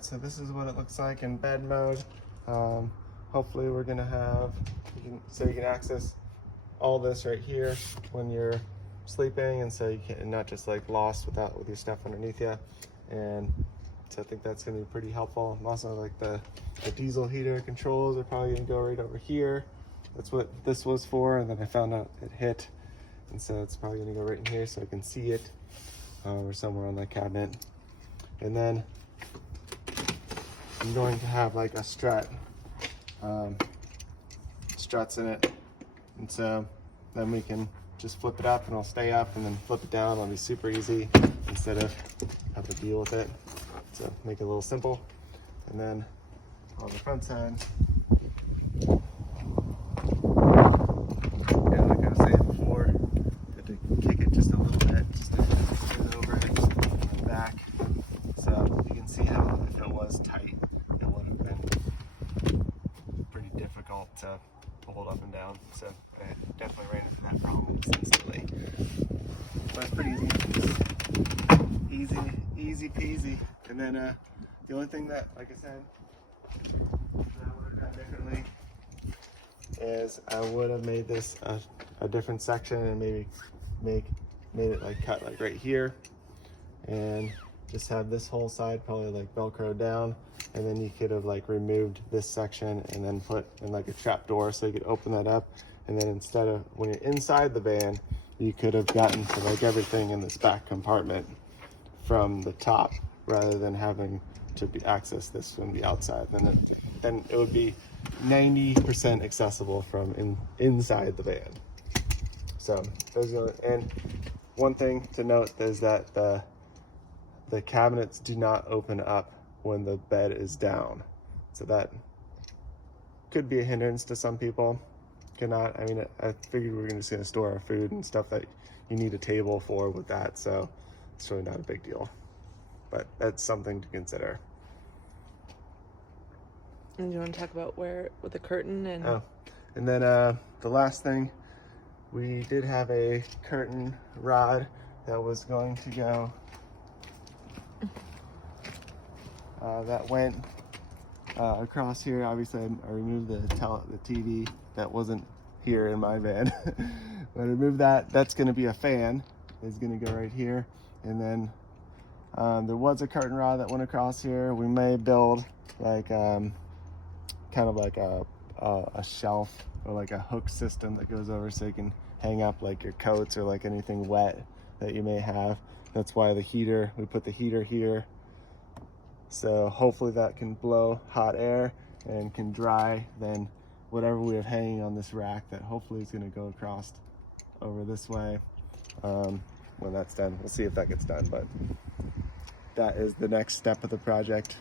Alright, so this is what it looks like in bed mode. Hopefully we're gonna have, so you can access all this right here when you're sleeping, and so you can not just like lost with your stuff underneath you. And so I think that's gonna be pretty helpful. And also like the diesel heater controls are probably gonna go right over here. That's what this was for, and then I found out it hit. And so it's probably gonna go right in here so I can see it, or somewhere on that cabinet. And then I'm going to have like a strut, struts in it. And so then we can just flip it up and it'll stay up, and then flip it down. It'll be super easy instead of have to deal with it. So make it a little simple. And then on the front side, yeah, like I was saying before, you have to kick it just a little bit, just to get over it on the back. So you can see how if it was tight, it would have been pretty difficult to hold up and down. So I definitely ran into that problem instantly. But it's pretty easy. Easy peasy. And then the only thing that, like I said, that I would have done differently is I would have made this a different section, and maybe made it like cut like right here, and just have this whole side probably like Velcro down, and then you could have like removed this section and then put in like a trap door so you could open that up. And then instead of when you're inside the van, you could have gotten to like everything in this back compartment from the top rather than having to access this from the outside. Then it would be 90% accessible from inside the van. So those are, and one thing to note is that the cabinets do not open up when the bed is down. So that could be a hindrance to some people. Cannot, I mean, I figured we were just gonna store our food and stuff that you need a table for with that, so it's really not a big deal. But that's something to consider. And you want to talk about where with the curtain and? Oh, and then the last thing, we did have a curtain rod that was going to go. That went across here. Obviously, I removed the TV that wasn't here in my van. But I removed that. That's going to be a fan. It's going to go right here. And then there was a curtain rod that went across here. We may build like kind of like a shelf or like a hook system that goes over so you can hang up like your coats or like anything wet that you may have. That's why the heater, we put the heater here. So hopefully that can blow hot air and can dry then whatever we have hanging on this rack, that hopefully is going to go across over this way. When that's done, we'll see if that gets done, but that is the next step of the project.